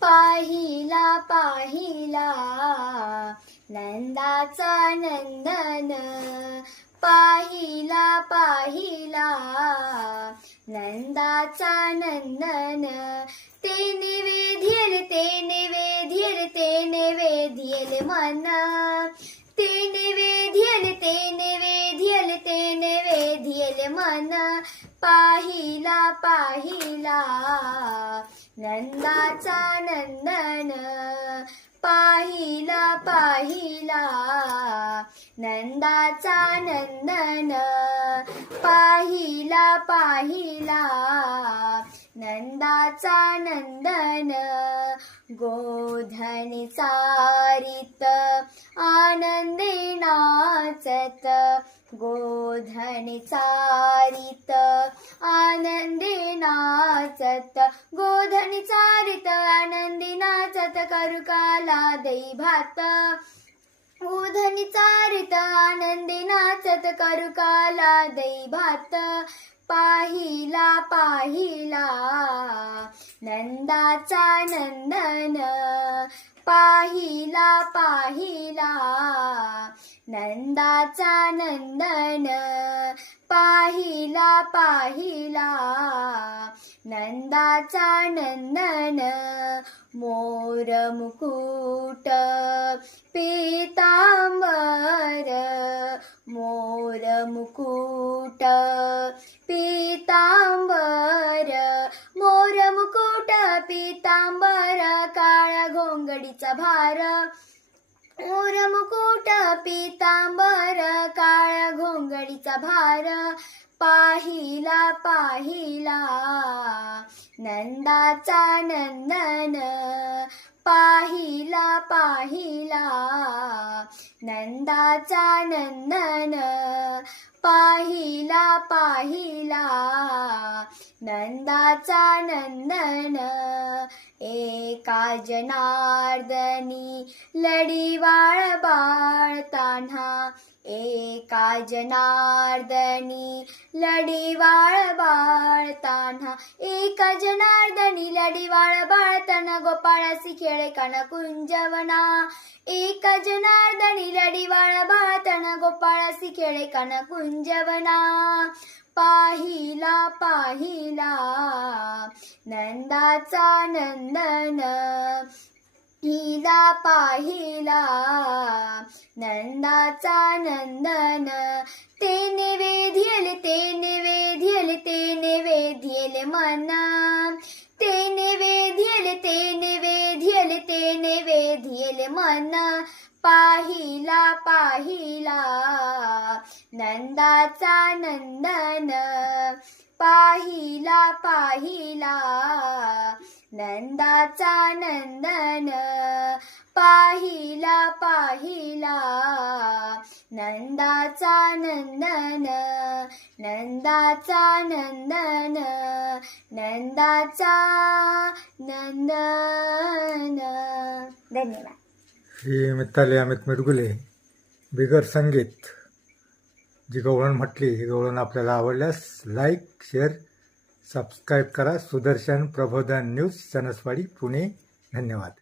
पाहिला पाहिला. नंदाचा नंदन. पाहिला पाहिला. नंदाचा नंदन. ते निवेदियल ते निवेदियल ते निवेदियल मन. ते निवेदियल ते निवेदियल ते निवेदियल मन. पाहिला पाहिला. नंदाचा नंदन पाहिला पाहिला. नंदाचा नंदन पाहिला पाहिला. नंदाचा नंदन गोधनी चारित आनंदे नाचत. गोधनी चारित आनंदे नाचत गोधनी चारित आनंदी नाचत करुकाला दै भात. गोधनी चारित आनंदी नाचत करुकाला दै भात. पाहिला पाहिला नंदाचा नंदन. पाहिला पाहिला नंदाचा नंदन. पाहिला पाहिला नंदाचा नंदन मोर मुकुट पीतांबर मोर मुकुट पीतांबर मोर मुकुट पीतांबर काळ्या घोंगडीचा भार. मोर मुकुट पीतांबर काळ्या घोंगडीचा भार. पाहिला पाहिला. नंदाचा नंदन पाहिला पाहिला. नंदाचा नंदन पाहिला पाहिला. नंदाचा नंदन एका जनार्दनी लढीवाळ बाळताना एका जनार्दनी लढीवाळ बाळताना. एका जनार्दनी लढीवाळ बाळताना गोपाळासी खेळे कण कुंजवना एका जनार्दनी लढीवाळ बाळताना गोपाळासी खेळे कण कुंजवना पाहिला पाहिला नंदाचा नंदन. हिला पाहिला. नंदाचा नंदन ते नैवेद्यल ते नैवेद्यल ते नैवेद्यल मन. ते नैवेद्यल ते नैवेद्यल ते नैवेद्यल मन. पाहिला पाहिला. नंदाचा नंदन पाहिला पाहिला. नंदाचा नंदन पाहिला पाहिला. नंदाचा नंदन नंदाचा नंदन नंदाचा नंदन. धन्यवाद. ही मिताली अमित मिडगुले बिगर संगीत. जी गवळण म्हटली ही गवळण आपल्याला आवडल्यास लाईक शेअर सबस्क्राईब करा. सुदर्शन प्रबोधन न्यूज सणसवाडी पुणे. धन्यवाद.